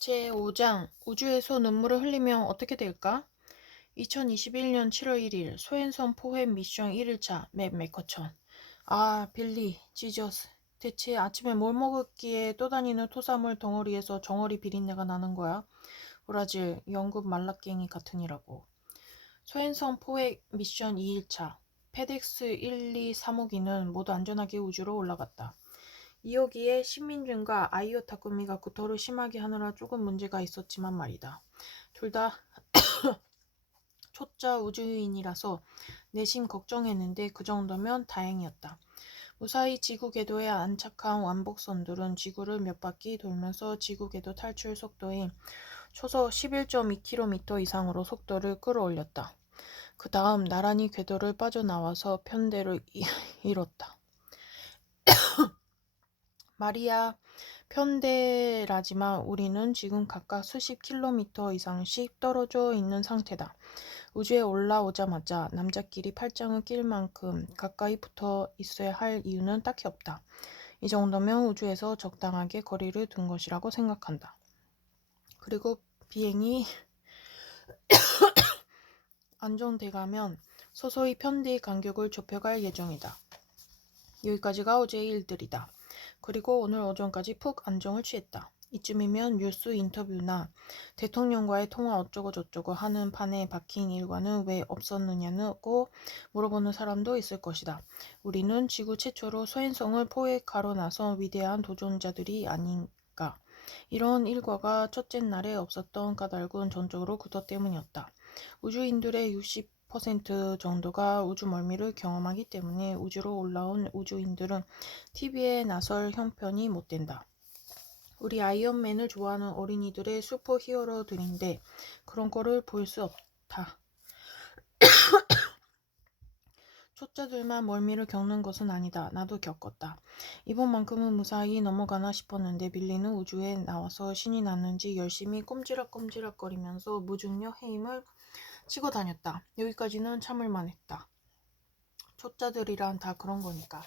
제5장 우주에서 눈물을 흘리면 어떻게 될까? 2021년 7월 1일 소행성 포획 미션 1일차 맵 메커천. 아, 빌리, 지저스. 대체 아침에 뭘 먹었기에 떠다니는 토사물 덩어리에서 정어리 비린내가 나는 거야? 브라질, 영국 말라깽이 같으니라고. 소행성 포획 미션 2일차. 페덱스 1, 2, 3호기는 모두 안전하게 우주로 올라갔다. 2호기에 신민준과 아이오타 꾸미가 구토를 심하게 하느라 조금 문제가 있었지만 말이다. 둘 다 초짜 우주인이라서 내심 걱정했는데 그 정도면 다행이었다. 무사히 지구 궤도에 안착한 왕복선들은 지구를 몇 바퀴 돌면서 지구 궤도 탈출 속도인 초속 11.2km 이상으로 속도를 끌어올렸다. 그 다음 나란히 궤도를 빠져나와서 편대를 이뤘다. 마리아, 편대라지만 우리는 지금 각각 수십 킬로미터 이상씩 떨어져 있는 상태다. 우주에 올라오자마자 남자끼리 팔짱을 낄 만큼 가까이 붙어 있어야 할 이유는 딱히 없다. 이 정도면 우주에서 적당하게 거리를 둔 것이라고 생각한다. 그리고 비행이 안정돼가면 서서히 편대의 간격을 좁혀갈 예정이다. 여기까지가 어제의 일들이다. 그리고 오늘 오전까지 푹 안정을 취했다. 이쯤이면 뉴스 인터뷰나 대통령과의 통화 어쩌고 저쩌고 하는 판에 박힌 일과는 왜 없었느냐고 물어보는 사람도 있을 것이다. 우리는 지구 최초로 소행성을 포획하러 나선 위대한 도전자들이 아닌가. 이런 일과가 첫째 날에 없었던 까닭은 전적으로 구도 때문이었다. 우주인들의 60% 정도가 우주 멀미를 경험하기 때문에 우주로 올라온 우주인들은 TV에 나설 형편이 못 된다. 우리 아이언맨을 좋아하는 어린이들의 슈퍼히어로들인데 그런 거를 볼 수 없다. 초짜들만 멀미를 겪는 것은 아니다. 나도 겪었다. 이번만큼은 무사히 넘어가나 싶었는데 빌리는 우주에 나와서 신이 났는지 열심히 꼼지락꼼지락거리면서 무중력 해임을 치고 다녔다. 여기까지는 참을만 했다. 초짜들이란 다 그런 거니까.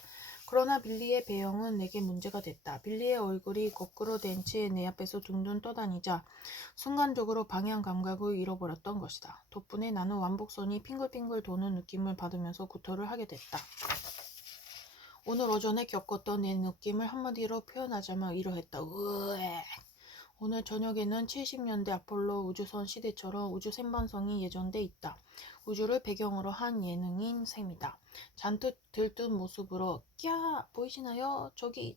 그러나 빌리의 배영은 내게 문제가 됐다. 빌리의 얼굴이 거꾸로 된 채 내 앞에서 둥둥 떠다니자 순간적으로 방향 감각을 잃어버렸던 것이다. 덕분에 나는 왕복선이 핑글핑글 도는 느낌을 받으면서 구토를 하게 됐다. 오늘 오전에 겪었던 내 느낌을 한마디로 표현하자면 이러했다. 으액. 오늘 저녁에는 70년대 아폴로 우주선 시대처럼 우주 생방송이 예정돼 있다. 우주를 배경으로 한 예능인 셈이다. 잔뜩 들뜬 모습으로 꺄 보이시나요? 저기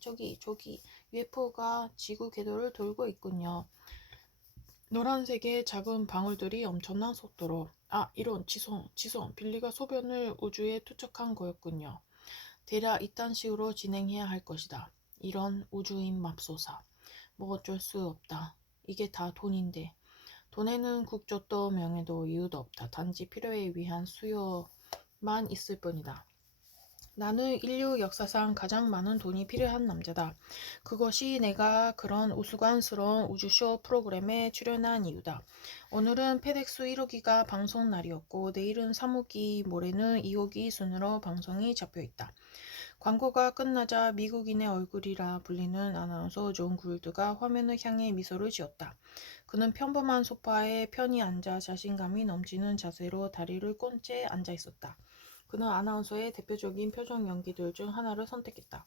UFO가 지구 궤도를 돌고 있군요. 노란색의 작은 방울들이 엄청난 속도로 이런 지성 빌리가 소변을 우주에 투척한 거였군요. 대략 이딴 식으로 진행해야 할 것이다. 이런 우주인 맙소사. 뭐 어쩔 수 없다. 이게 다 돈인데. 돈에는 국조도 명예도 이유도 없다. 단지 필요에 의한 수요만 있을 뿐이다. 나는 인류 역사상 가장 많은 돈이 필요한 남자다. 그것이 내가 그런 우스꽝스러운 우주쇼 프로그램에 출연한 이유다. 오늘은 페덱스 1호기가 방송 날이었고 내일은 3호기, 모레는 2호기 순으로 방송이 잡혀있다. 광고가 끝나자 미국인의 얼굴이라 불리는 아나운서 존 굴드가 화면을 향해 미소를 지었다. 그는 평범한 소파에 편히 앉아 자신감이 넘치는 자세로 다리를 꼰 채 앉아 있었다. 그는 아나운서의 대표적인 표정 연기들 중 하나를 선택했다.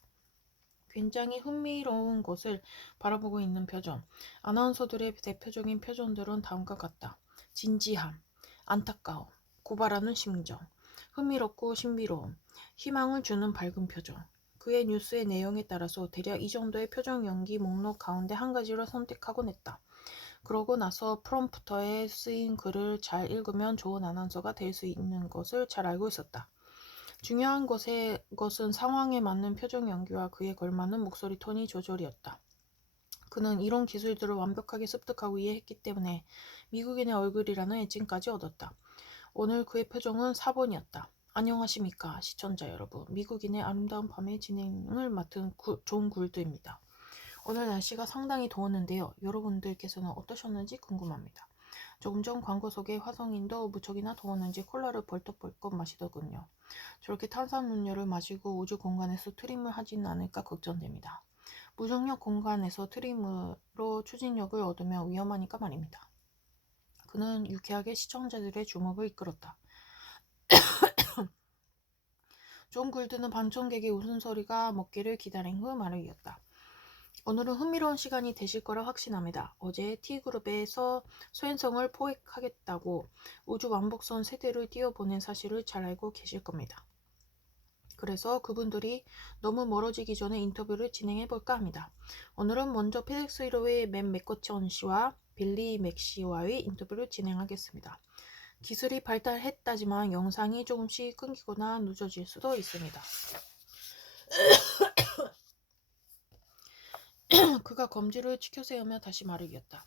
굉장히 흥미로운 것을 바라보고 있는 표정. 아나운서들의 대표적인 표정들은 다음과 같다. 진지함, 안타까움, 고발하는 심정, 흥미롭고 신비로움, 희망을 주는 밝은 표정. 그의 뉴스의 내용에 따라서 대략 이 정도의 표정 연기 목록 가운데 한 가지를 선택하곤 했다. 그러고 나서 프롬프터에 쓰인 글을 잘 읽으면 좋은 아나운서가 될 수 있는 것을 잘 알고 있었다. 중요한 것은 상황에 맞는 표정 연기와 그에 걸맞는 목소리 톤이 조절이었다. 그는 이런 기술들을 완벽하게 습득하고 이해했기 때문에 미국인의 얼굴이라는 애칭까지 얻었다. 오늘 그의 표정은 사본이었다. 안녕하십니까 시청자 여러분. 미국인의 아름다운 밤의 진행을 맡은 존 굴드입니다. 오늘 날씨가 상당히 더웠는데요. 여러분들께서는 어떠셨는지 궁금합니다. 조금 전 광고 속의 화성인도 무척이나 더웠는지 콜라를 벌떡벌떡 마시더군요. 저렇게 탄산음료를 마시고 우주 공간에서 트림을 하지는 않을까 걱정됩니다. 무중력 공간에서 트림으로 추진력을 얻으면 위험하니까 말입니다. 그는 유쾌하게 시청자들의 주목을 이끌었다. 존 굴드는 방청객의 웃음소리가 먹기를 기다린 후 말을 이었다. 오늘은 흥미로운 시간이 되실 거라 확신합니다. 어제 T그룹에서 소행성을 포획하겠다고 우주 왕복선 세대를 띄워보낸 사실을 잘 알고 계실 겁니다. 그래서 그분들이 너무 멀어지기 전에 인터뷰를 진행해 볼까 합니다. 오늘은 먼저 페덱스 1호의 맷 맥거천 씨와 빌리 맥 씨와의 인터뷰를 진행하겠습니다. 기술이 발달했다지만 영상이 조금씩 끊기거나 늦어질 수도 있습니다. 그가 검지를 치켜세우며 다시 말을 이었다.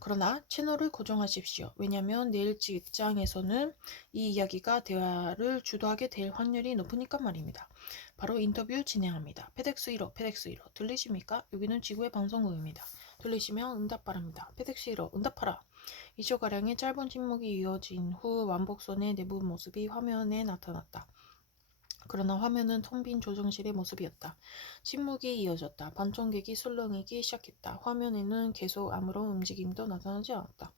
그러나 채널을 고정하십시오. 왜냐하면 내일 직장에서는 이 이야기가 대화를 주도하게 될 확률이 높으니까 말입니다. 바로 인터뷰 진행합니다. 페덱스 1호, 페덱스 1호 들리십니까? 여기는 지구의 방송국입니다. 들리시면 응답 바랍니다. 페덱스 1호 응답하라. 2초가량의 짧은 침묵이 이어진 후 왕복선의 내부 모습이 화면에 나타났다. 그러나 화면은 텅 빈 조정실의 모습이었다. 침묵이 이어졌다. 방청객이 술렁이기 시작했다. 화면에는 계속 아무런 움직임도 나타나지 않았다.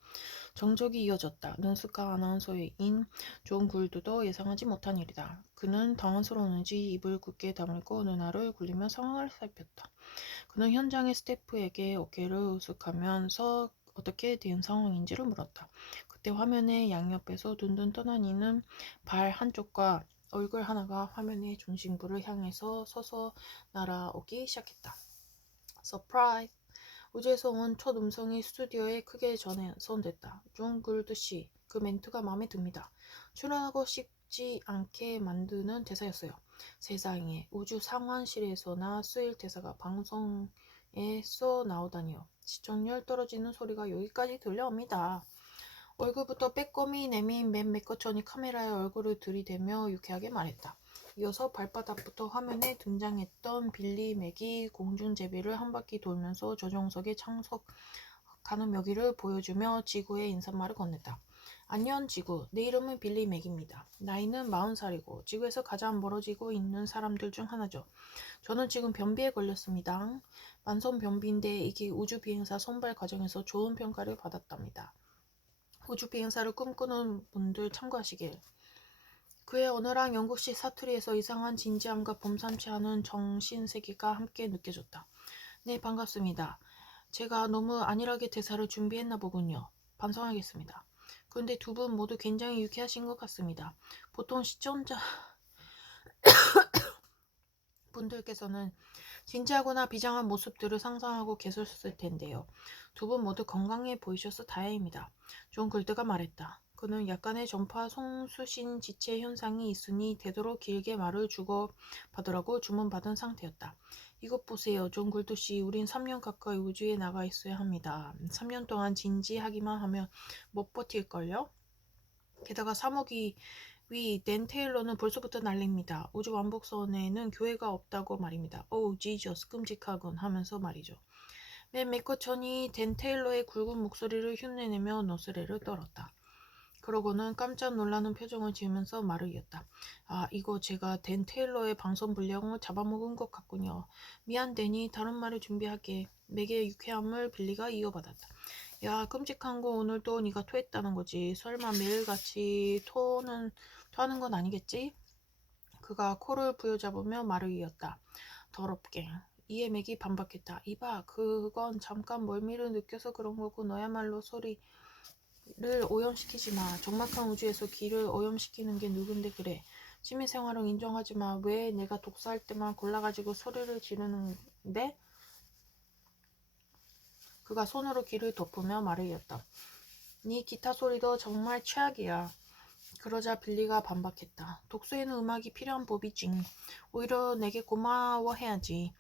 정적이 이어졌다. 능숙한 아나운서인 존 굴드도 예상하지 못한 일이다. 그는 당황스러웠는지 입을 굳게 다물고 눈알을 굴리며 상황을 살폈다. 그는 현장의 스태프에게 어깨를 으쓱하면서 어떻게 된 상황인지를 물었다. 그때 화면의 양옆에서 둔둔 떠다니는 발 한쪽과 얼굴 하나가 화면의 중심부를 향해서 서서 날아오기 시작했다. 서프라이즈! 우주에서 온 첫 음성이 스튜디오에 크게 전송됐다. 존 굴드 씨, 그 멘트가 마음에 듭니다. 출연하고 싶지 않게 만드는 대사였어요. 세상에, 우주 상황실에서나 쓰일 대사가 방송에 써 나오다니요. 시청률 떨어지는 소리가 여기까지 들려옵니다. 얼굴부터 빼꼼히 내민 맷 맥거천이 카메라에 얼굴을 들이대며 유쾌하게 말했다. 이어서 발바닥부터 화면에 등장했던 빌리 맥이 공중제비를 한 바퀴 돌면서 조종석에 참석하는 묘기를 보여주며 지구에 인사말을 건넸다. 안녕 지구, 내 이름은 빌리 맥입니다. 나이는 40살이고 지구에서 가장 멀어지고 있는 사람들 중 하나죠. 저는 지금 변비에 걸렸습니다. 만성 변비인데 이게 우주비행사 선발 과정에서 좋은 평가를 받았답니다. 우주 비행사를 꿈꾸는 분들 참고하시길. 그의 어느랑 영국식 사투리에서 이상한 진지함과 범상치 않은 정신세계가 함께 느껴졌다. 네, 반갑습니다. 제가 너무 안일하게 대사를 준비했나 보군요. 반성하겠습니다. 그런데 두 분 모두 굉장히 유쾌하신 것 같습니다. 보통 시청자 분들께서는 진지하거나 비장한 모습들을 상상하고 계셨을 텐데요. 두 분 모두 건강해 보이셔서 다행입니다. 존 글드가 말했다. 그는 약간의 전파 송수신 지체 현상이 있으니 되도록 길게 말을 주고받으라고 주문받은 상태였다. 이것 보세요. 존 글드 씨, 우린 3년 가까이 우주에 나가 있어야 합니다. 3년 동안 진지하기만 하면 못 버틸걸요? 게다가 3호기 댄 테일러는 벌써부터 난립니다. 우주 왕복선에는 교회가 없다고 말입니다. 오우 지저스 끔찍하군 하면서 말이죠. 맨 맥거천이 댄 테일러의 굵은 목소리를 흉내내며 너스레를 떨었다. 그러고는 깜짝 놀라는 표정을 지으면서 말을 이었다. 아, 이거 제가 댄 테일러의 방송 분량을 잡아먹은 것 같군요. 미안 데니, 다른 말을 준비할게. 맥의 유쾌함을 빌리가 이어받았다. 야, 끔찍한 거 오늘도 네가 토했다는 거지. 설마 매일같이 토하는 건 아니겠지? 그가 코를 부여잡으며 말을 이었다. 더럽게. 이에 맥이 반박했다. 이봐, 그건 잠깐 멀미를 느껴서 그런 거고 너야말로 소리를 오염시키지 마. 적막한 우주에서 귀를 오염시키는 게 누군데 그래. 취미생활은 인정하지 마. 왜 내가 독서할 때만 골라가지고 소리를 지르는데? 그가 손으로 귀를 덮으며 말을 이었다. 네 기타 소리도 정말 최악이야. 그러자 빌리가 반박했다. 독서에는 음악이 필요한 법이지. 오히려 내게 고마워해야지.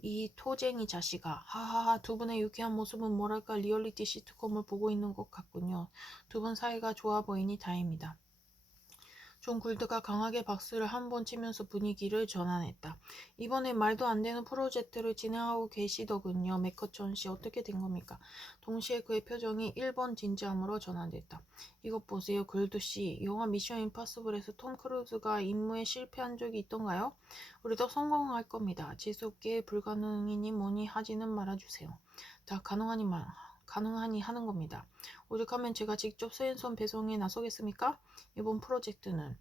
이 토쟁이 자식아. 하하하. 두 분의 유쾌한 모습은 뭐랄까 리얼리티 시트콤을 보고 있는 것 같군요. 두 분 사이가 좋아 보이니 다행입니다. 존 굴드가 강하게 박수를 한 번 치면서 분위기를 전환했다. 이번엔 말도 안 되는 프로젝트를 진행하고 계시더군요. 맥커천 씨, 어떻게 된 겁니까? 동시에 그의 표정이 1번 진지함으로 전환됐다. 이것 보세요, 굴드 씨. 영화 미션 임파서블에서 톰 크루즈가 임무에 실패한 적이 있던가요? 우리도 성공할 겁니다. 지속게 불가능이니 뭐니 하지는 말아주세요. 다 가능하니 하는 겁니다. 오죽하면 제가 직접 수행선 배송에 나서겠습니까? 이번 프로젝트는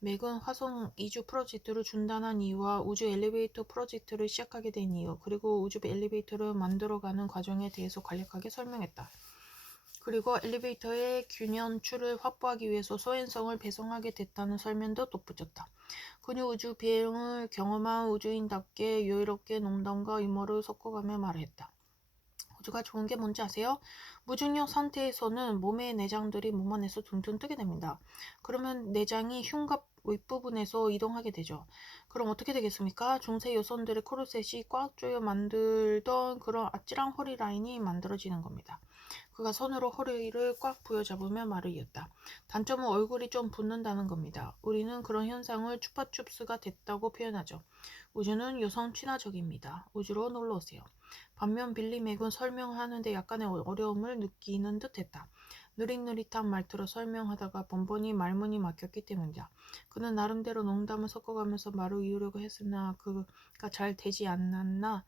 맥은 화성 이주 프로젝트를 중단한 이유와 우주 엘리베이터 프로젝트를 시작하게 된 이유, 그리고 우주 엘리베이터를 만들어가는 과정에 대해서 간략하게 설명했다. 그리고 엘리베이터의 균연출을 확보하기 위해서 소행성을 배송하게 됐다는 설명도 덧붙였다. 그녀 우주 비행을 경험한 우주인답게 여유롭게 농담과 유머를 섞어가며 말했다. 우주가 좋은 게 뭔지 아세요? 무중력 상태에서는 몸의 내장들이 몸 안에서 둥둥 뜨게 됩니다. 그러면 내장이 흉곽 윗부분에서 이동하게 되죠. 그럼 어떻게 되겠습니까? 중세 여성들의 코르셋이 꽉 조여 만들던 그런 아찔한 허리 라인이 만들어지는 겁니다. 그가 손으로 허리를 꽉 부여잡으며 말을 이었다. 단점은 얼굴이 좀 붓는다는 겁니다. 우리는 그런 현상을 추파춥스가 됐다고 표현하죠. 우주는 여성 친화적입니다. 우주로 놀러오세요. 반면 빌리 맥은 설명하는데 약간의 어려움을 느끼는 듯했다. 느릿느릿한 말투로 설명하다가 번번이 말문이 막혔기 때문이다. 그는 나름대로 농담을 섞어가면서 말을 이으려고 했으나 그가 잘 되지 않았다.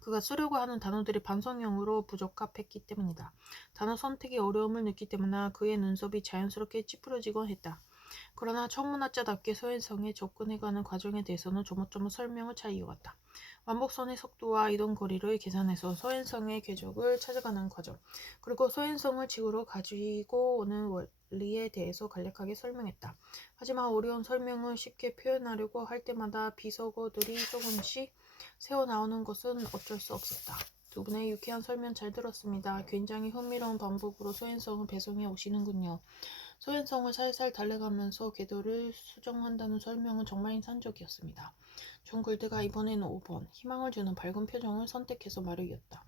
그가 쓰려고 하는 단어들이 반성형으로 부적합했기 때문이다. 단어 선택에 어려움을 느끼기 때문에 그의 눈썹이 자연스럽게 찌푸려지곤 했다. 그러나 천문학자답게 소행성에 접근해가는 과정에 대해서는 조목조목 설명을 잘 이어갔다. 왕복선의 속도와 이동 거리를 계산해서 소행성의 궤적을 찾아가는 과정, 그리고 소행성을 지구로 가지고 오는 원리에 대해서 간략하게 설명했다. 하지만 어려운 설명을 쉽게 표현하려고 할 때마다 비속어들이 조금씩 새어나오는 것은 어쩔 수 없었다. 두 분의 유쾌한 설명 잘 들었습니다. 굉장히 흥미로운 방법으로 소행성을 배송해 오시는군요. 소행성을 살살 달래가면서 궤도를 수정한다는 설명은 정말 인상적이었습니다. 존 골드가 이번에는 5번, 희망을 주는 밝은 표정을 선택해서 말을 이었다.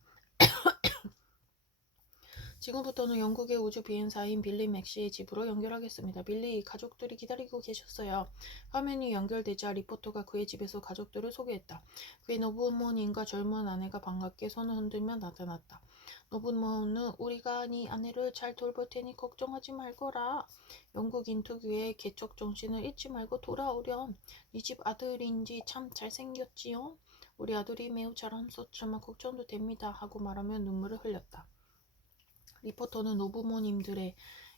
지금부터는 영국의 우주 비행사인 빌리 맥시의 집으로 연결하겠습니다. 빌리, 가족들이 기다리고 계셨어요. 화면이 연결되자 리포터가 그의 집에서 가족들을 소개했다. 그의 노부모님과 젊은 아내가 반갑게 손을 흔들며 나타났다. 노부모는 우리가 네 아내를 잘 돌볼 테니 걱정하지 말거라. 영국인 특유의 개척 정신을 잊지 말고 돌아오렴. 네 집 아들인지 참 잘생겼지요? 우리 아들이 매우 잘함섰지만 걱정도 됩니다. 하고 말하며 눈물을 흘렸다. 리포터는 노부모님들의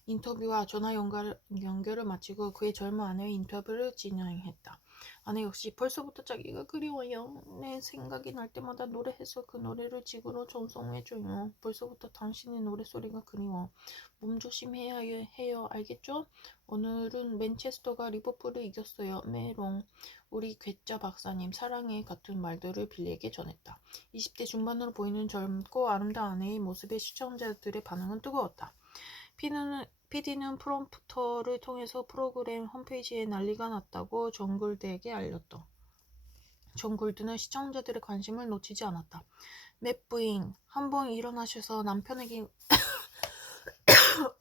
인터뷰와 전화 연결을 마치고 그의 젊은 아내의 인터뷰를 진행했다. 아내 역시 벌써부터 자기가 그리워요. 내 생각이 날 때마다 노래해서 그 노래를 지구로 전송해줘요. 벌써부터 당신의 노래소리가 그리워. 몸 조심해야 해요. 알겠죠? 오늘은 맨체스터가 리버풀을 이겼어요. 메롱. 우리 괴짜 박사님 사랑해 같은 말들을 빌리에게 전했다. 20대 중반으로 보이는 젊고 아름다운 아내의 모습에 시청자들의 반응은 뜨거웠다. PD는 프롬프터를 통해서 프로그램 홈페이지에 난리가 났다고 존 골드에게 알렸다. 존 골드는 시청자들의 관심을 놓치지 않았다. 맷 부인, 한번 일어나셔서 남편에게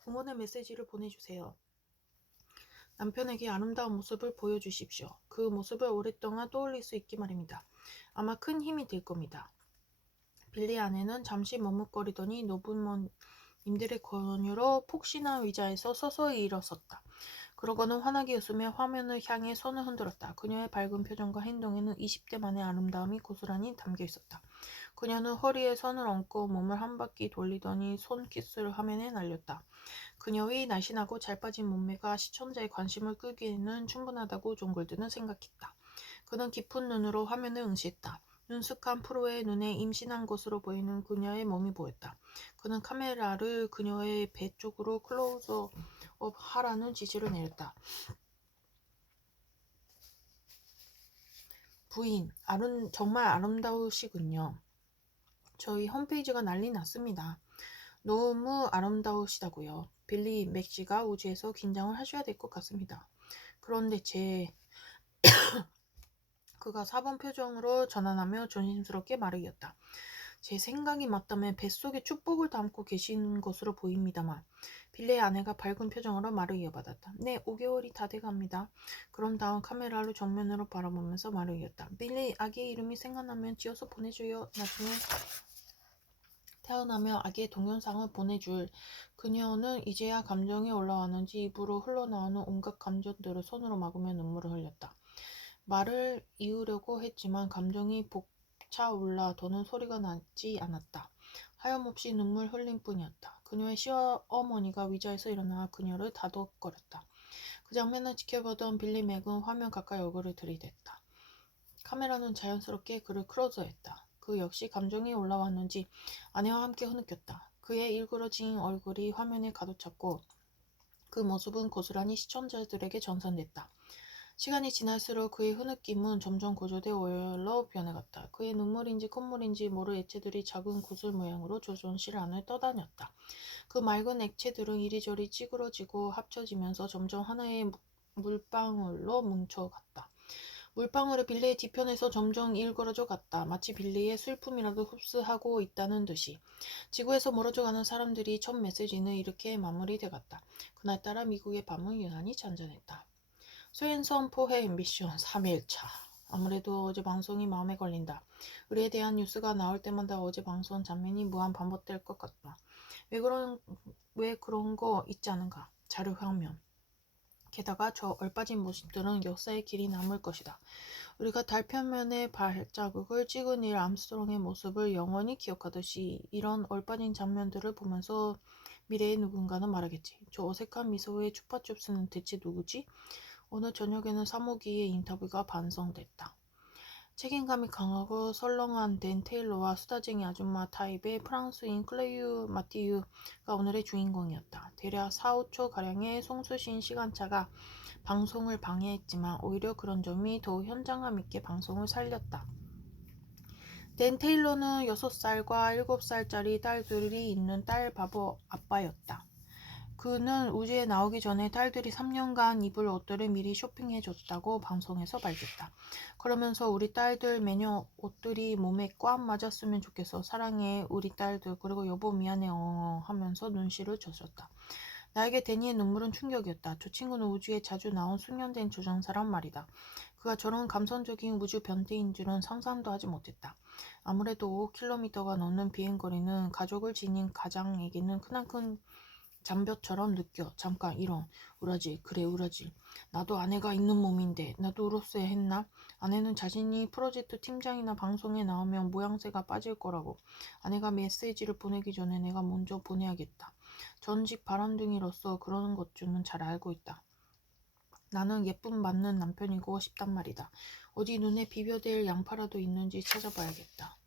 응원의 메시지를 보내주세요. 남편에게 아름다운 모습을 보여주십시오. 그 모습을 오랫동안 떠올릴 수 있게 말입니다. 아마 큰 힘이 될 겁니다. 빌리 아내는 잠시 머뭇거리더니 노부모님들의 권유로 폭신한 의자에서 서서히 일어섰다. 그러고는 환하게 웃으며 화면을 향해 손을 흔들었다. 그녀의 밝은 표정과 행동에는 20대만의 아름다움이 고스란히 담겨 있었다. 그녀는 허리에 손을 얹고 몸을 한 바퀴 돌리더니 손키스를 화면에 날렸다. 그녀의 날씬하고 잘 빠진 몸매가 시청자의 관심을 끄기에는 충분하다고 존 골드는 생각했다. 그는 깊은 눈으로 화면을 응시했다. 능숙한 프로의 눈에 임신한 것으로 보이는 그녀의 몸이 보였다. 그는 카메라를 그녀의 배 쪽으로 클로즈업 하라는 지시를 내렸다. 부인, 정말 아름다우시군요. 저희 홈페이지가 난리 났습니다. 너무 아름다우시다고요. 빌리 맥시가 우주에서 긴장을 하셔야 될 것 같습니다. 그런데 그가 사본 표정으로 전환하며 조심스럽게 말을 이었다. 제 생각이 맞다면 뱃속에 축복을 담고 계신 것으로 보입니다만. 빌리의 아내가 밝은 표정으로 말을 이어받았다. 네, 5개월이 다 돼갑니다. 그럼 다음 카메라로 정면으로 바라보면서 말을 이었다. 빌리, 아기의 이름이 생각나면 지어서 보내줘요. 나중에 태어나면 아기의 동영상을 보내줄. 그녀는 이제야 감정이 올라왔는지 입으로 흘러나오는 온갖 감정들을 손으로 막으며 눈물을 흘렸다. 말을 이으려고 했지만 감정이 벅차올라 더는 소리가 나지 않았다. 하염없이 눈물 흘린 뿐이었다. 그녀의 시어머니가 의자에서 일어나 그녀를 다독거렸다. 그 장면을 지켜보던 빌리 맥은 화면 가까이 얼굴을 들이댔다. 카메라는 자연스럽게 그를 클로즈했다. 그 역시 감정이 올라왔는지 아내와 함께 흐느꼈다. 그의 일그러진 얼굴이 화면에 가득찼고 그 모습은 고스란히 시청자들에게 전선됐다. 시간이 지날수록 그의 흐느낌은 점점 고조돼 오열로 변해갔다. 그의 눈물인지 콧물인지 모를 액체들이 작은 구슬 모양으로 조존실 안을 떠다녔다. 그 맑은 액체들은 이리저리 찌그러지고 합쳐지면서 점점 하나의 물방울로 뭉쳐갔다. 물방울이 빌리의 뒤편에서 점점 일그러져 갔다. 마치 빌리의 슬픔이라도 흡수하고 있다는 듯이. 지구에서 멀어져가는 사람들이 첫 메시지는 이렇게 마무리돼갔다. 그날따라 미국의 밤은 유난히 잔잔했다. 소행성 포획 미션 3일차. 아무래도 어제 방송이 마음에 걸린다. 의뢰에 대한 뉴스가 나올 때마다 어제 방송 장면이 무한 반복될 것 같다. 왜 그런 거 있지 않은가? 자료 화면. 게다가 저 얼빠진 모습들은 역사의 길이 남을 것이다. 우리가 달 표면의 발자국을 찍은 닐 암스트롱의 모습을 영원히 기억하듯이 이런 얼빠진 장면들을 보면서 미래의 누군가는 말하겠지. 저 어색한 미소의 추파춥스는 대체 누구지? 오늘 저녁에는 사모기의 인터뷰가 반성됐다. 책임감이 강하고 설렁한 댄 테일러와 수다쟁이 아줌마 타입의 프랑스인 클레유 마티유가 오늘의 주인공이었다. 대략 4~5초가량의 송수신 시간차가 방송을 방해했지만 오히려 그런 점이 더욱 현장감 있게 방송을 살렸다. 댄 테일러는 6살과 7살짜리 딸들이 있는 딸 바보 아빠였다. 그는 우주에 나오기 전에 딸들이 3년간 입을 옷들을 미리 쇼핑해줬다고 방송에서 밝혔다. 그러면서 우리 딸들 매년 옷들이 몸에 꽉 맞았으면 좋겠어. 사랑해 우리 딸들. 그리고 여보 미안해 하면서 눈시를 줬었다. 나에게 데니의 눈물은 충격이었다. 저 친구는 우주에 자주 나온 숙련된 조종사란 말이다. 그가 저런 감성적인 우주 변태인 줄은 상상도 하지 못했다. 아무래도 5km가 넘는 비행거리는 가족을 지닌 가장에게는 크나큰 잠볕처럼 느껴. 잠깐 이런. 우라질. 그래 우라질. 나도 아내가 있는 몸인데 나도 울었어야 했나? 아내는 자신이 프로젝트 팀장이나 방송에 나오면 모양새가 빠질 거라고. 아내가 메시지를 보내기 전에 내가 먼저 보내야겠다. 전직 바람둥이로서 그러는 것 줄은 잘 알고 있다. 나는 예쁨 받는 남편이고 싶단 말이다. 어디 눈에 비벼댈 양파라도 있는지 찾아봐야겠다.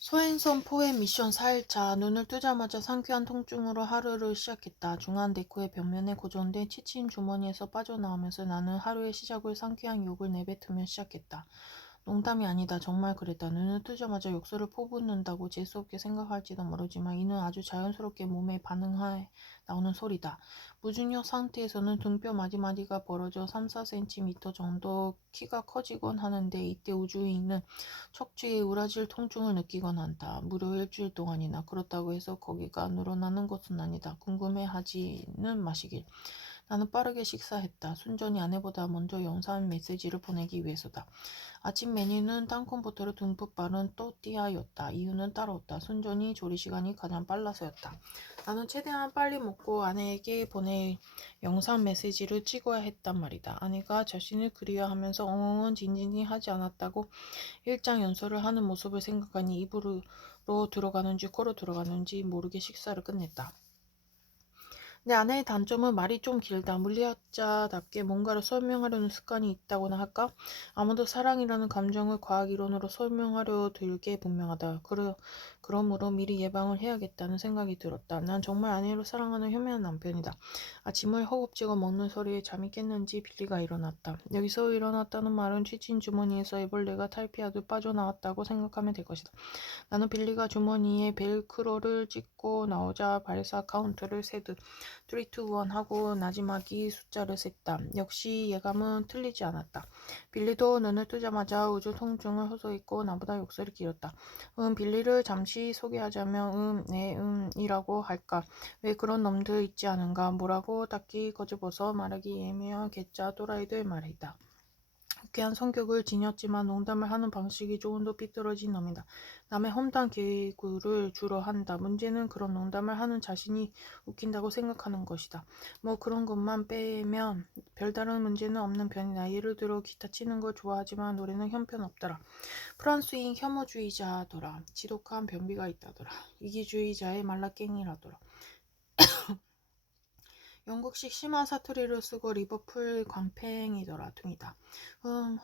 소행성 포획 미션 4일차. 눈을 뜨자마자 상쾌한 통증으로 하루를 시작했다. 중앙 데코의 벽면에 고정된 치친 주머니에서 빠져나오면서 나는 하루의 시작을 상쾌한 욕을 내뱉으며 시작했다. 농담이 아니다. 정말 그랬다. 눈을 뜨자마자 욕설을 퍼붓는다고 재수없게 생각할지도 모르지만 이는 아주 자연스럽게 몸에 반응해 나오는 소리다. 무중력 상태에서는 등뼈 마디마디가 벌어져 3~4cm 정도 키가 커지곤 하는데 이때 우주인은 척추에 우라질 통증을 느끼곤 한다. 무려 일주일 동안이나. 그렇다고 해서 거기가 늘어나는 것은 아니다. 궁금해하지는 마시길. 나는 빠르게 식사했다. 순전히 아내보다 먼저 영상 메시지를 보내기 위해서다. 아침 메뉴는 땅콩버터를 듬뿍 바른 또띠아였다. 이유는 따로 없다. 순전히 조리시간이 가장 빨라서였다. 나는 최대한 빨리 먹고 아내에게 보낼 영상 메시지를 찍어야 했단 말이다. 아내가 자신을 그리워하면서 엉엉 징징이 하지 않았다고 일장 연설을 하는 모습을 생각하니 입으로 들어가는지 코로 들어가는지 모르게 식사를 끝냈다. 내 아내의 단점은 말이 좀 길다. 물리학자답게 뭔가를 설명하려는 습관이 있다고나 할까? 아무도 사랑이라는 감정을 과학이론으로 설명하려 들게 분명하다. 그러므로 미리 예방을 해야겠다는 생각이 들었다. 난 정말 아내를 사랑하는 현명한 남편이다. 아침을 허겁지겁 먹는 소리에 잠이 깼는지 빌리가 일어났다. 여기서 일어났다는 말은 취침 주머니에서 애벌레가 탈피하듯 빠져나왔다고 생각하면 될 것이다. 나는 빌리가 주머니에 벨크로를 찍고 나오자 발사 카운트를 세듯 3, 2, 1 하고 마지막이 숫자를 셌다. 역시 예감은 틀리지 않았다. 빌리도 눈을 뜨자마자 우주 통증을 호소했고 나보다 욕설이 길었다. 빌리를 잠시 소개하자면 네, 이라고 할까. 왜 그런 놈들 있지 않은가. 뭐라고 딱히 거집어서 말하기 애매한 개짜 또라이들 말이다. 유쾌한 성격을 지녔지만 농담을 하는 방식이 조금도 삐뚤어진 놈이다. 남의 험담 개구를 주로 한다. 문제는 그런 농담을 하는 자신이 웃긴다고 생각하는 것이다. 뭐 그런 것만 빼면 별다른 문제는 없는 편이다. 예를 들어 기타 치는 걸 좋아하지만 노래는 형편없더라. 프랑스인 혐오주의자더라. 지독한 변비가 있다더라. 이기주의자의 말라깽이라더라. 영국식 심한 사투리를 쓰고 리버풀 관팽이더라 등이다.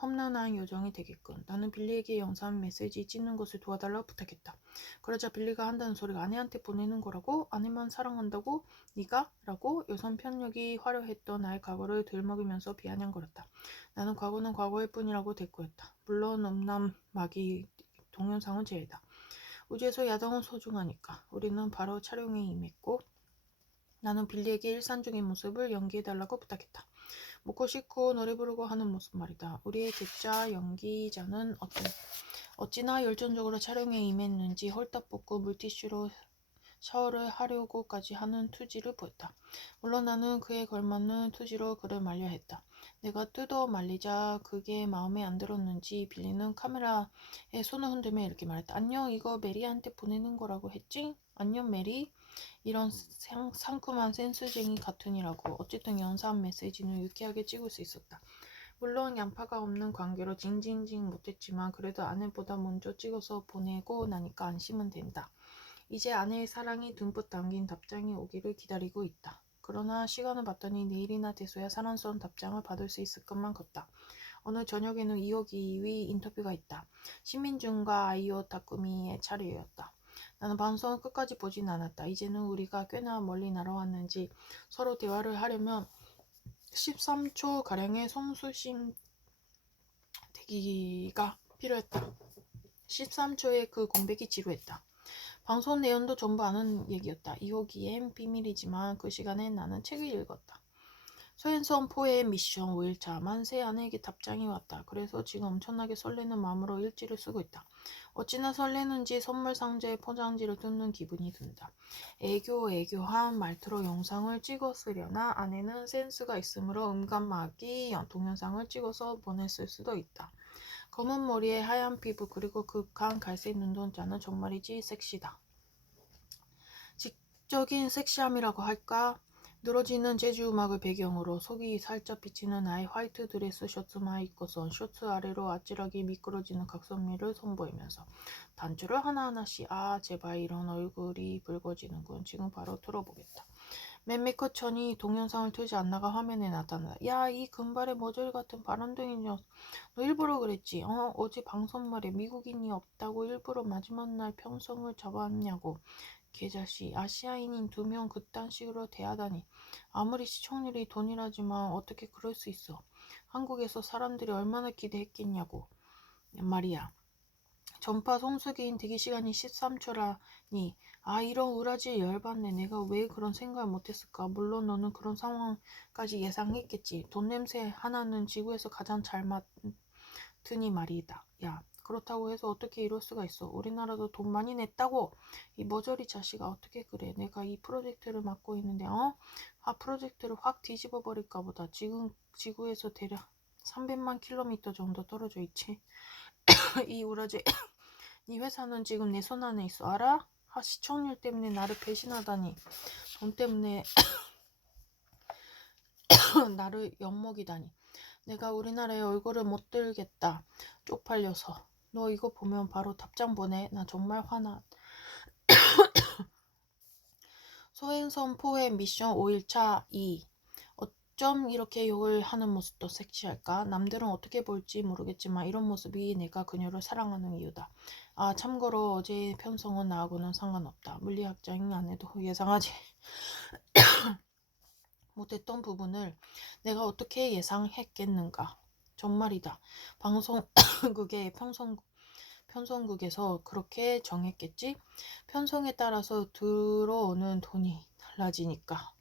험난한 요정이 되겠군. 나는 빌리에게 영상 메시지 찍는 것을 도와달라고 부탁했다. 그러자 빌리가 한다는 소리가 아내한테 보내는 거라고? 아내만 사랑한다고? 네가? 라고 여성 편력이 화려했던 나의 과거를 들먹이면서 비아냥거렸다. 나는 과거는 과거일 뿐이라고 대꾸했다. 물론 음란마귀 동영상은 제외다. 우주에서 야동은 소중하니까. 우리는 바로 촬영에 임했고 나는 빌리에게 일산적인 모습을 연기해달라고 부탁했다. 먹고 씻고 노래 부르고 하는 모습 말이다. 우리의 개짜 연기자는 어찌나 열정적으로 촬영에 임했는지 홀딱 벗고 물티슈로 샤워를 하려고까지 하는 투지를 보였다. 물론 나는 그에 걸맞는 투지로 그를 말려 했다. 내가 뜯어 말리자 그게 마음에 안 들었는지 빌리는 카메라에 손을 흔들며 이렇게 말했다. 안녕, 이거 메리한테 보내는 거라고 했지? 안녕 메리? 이런 상큼한 센스쟁이 같으니라고. 어쨌든 연사한 메시지는 유쾌하게 찍을 수 있었다. 물론 양파가 없는 관계로 징징징 못했지만 그래도 아내보다 먼저 찍어서 보내고 나니까 안심은 된다. 이제 아내의 사랑이 듬뿍 담긴 답장이 오기를 기다리고 있다. 그러나 시간을 봤더니 내일이나 돼서야 사랑스러운 답장을 받을 수 있을 것만 같다. 오늘 저녁에는 2억 2위 인터뷰가 있다. 신민준과 아이오 타쿠미의 차례였다. 나는 방송을 끝까지 보진 않았다. 이제는 우리가 꽤나 멀리 날아왔는지 서로 대화를 하려면 13초가량의 송수심 대기가 필요했다. 13초의 그 공백이 지루했다. 방송 내용도 전부 아는 얘기였다. 2호기엔 비밀이지만 그 시간에 나는 책을 읽었다. 소행성 포의 미션 5일차 만세 아내에게 답장이 왔다. 그래서 지금 엄청나게 설레는 마음으로 일지를 쓰고 있다. 어찌나 설레는지 선물 상자의 포장지를 뜯는 기분이 든다. 애교한 말투로 영상을 찍었으려나 아내는 센스가 있으므로 음감마기 동영상을 찍어서 보냈을 수도 있다. 검은 머리에 하얀 피부 그리고 극한 갈색 눈동자는 정말이지 섹시다. 지적인 섹시함이라고 할까? 늘어지는 재즈 음악을 배경으로 속이 살짝 비치는 나의 화이트 드레스 셔츠만 입고선 셔츠 아래로 아찔하게 미끄러지는 각선미를 선보이면서 단추를 하나하나씩 제발 이런 얼굴이 붉어지는군. 지금 바로 틀어보겠다. 맨미커천이 동영상을 틀지 않나가 화면에 나타나. 야, 이 금발의 머저리 같은 바람둥이 녀석. 너 일부러 그랬지? 어제 방송 말에 미국인이 없다고 일부러 마지막 날 편성을 잡았냐고. 개자식, 아시아인인 2명 그딴 식으로 대하다니. 아무리 시청률이 돈이라지만 어떻게 그럴 수 있어. 한국에서 사람들이 얼마나 기대했겠냐고. 말이야. 전파 송수기인 대기시간이 13초라니. 이런 우라지 열받네. 내가 왜 그런 생각을 못했을까. 물론 너는 그런 상황까지 예상했겠지. 돈 냄새 하나는 지구에서 가장 잘 맡으니 말이다. 야, 그렇다고 해서 어떻게 이럴 수가 있어. 우리나라도 돈 많이 냈다고. 이 머저리 자식아 어떻게 그래. 내가 이 프로젝트를 맡고 있는데 프로젝트를 확 뒤집어 버릴까 보다. 지금 지구에서 대략 300만 킬로미터 정도 떨어져 있지. 이 우라지 네 회사는 지금 내 손 안에 있어. 알아? 시청률 때문에 나를 배신하다니. 돈 때문에 나를 엿먹이다니. 내가 우리나라에 얼굴을 못 들겠다. 쪽팔려서. 너 이거 보면 바로 답장 보내. 나 정말 화나. 소행성 포의 미션 5일차 2. 어쩜 이렇게 욕을 하는 모습도 섹시할까? 남들은 어떻게 볼지 모르겠지만 이런 모습이 내가 그녀를 사랑하는 이유다. 참고로 어제의 편성은 나하고는 상관없다. 물리학자인 아내도 예상하지 못했던 부분을 내가 어떻게 예상했겠는가. 정말이다. 방송국의 편성국에서 그렇게 정했겠지? 편성에 따라서 들어오는 돈이 달라지니까.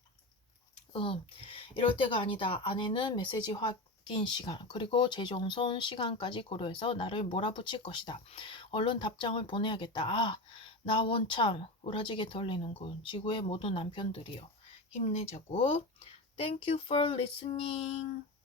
이럴 때가 아니다. 아내는 메시지 확인 시간, 그리고 재정손 시간까지 고려해서 나를 몰아붙일 것이다. 얼른 답장을 보내야겠다. 아, 나 원참 우라지게 떨리는군. 지구의 모든 남편들이여. 힘내자고. Thank you for listening.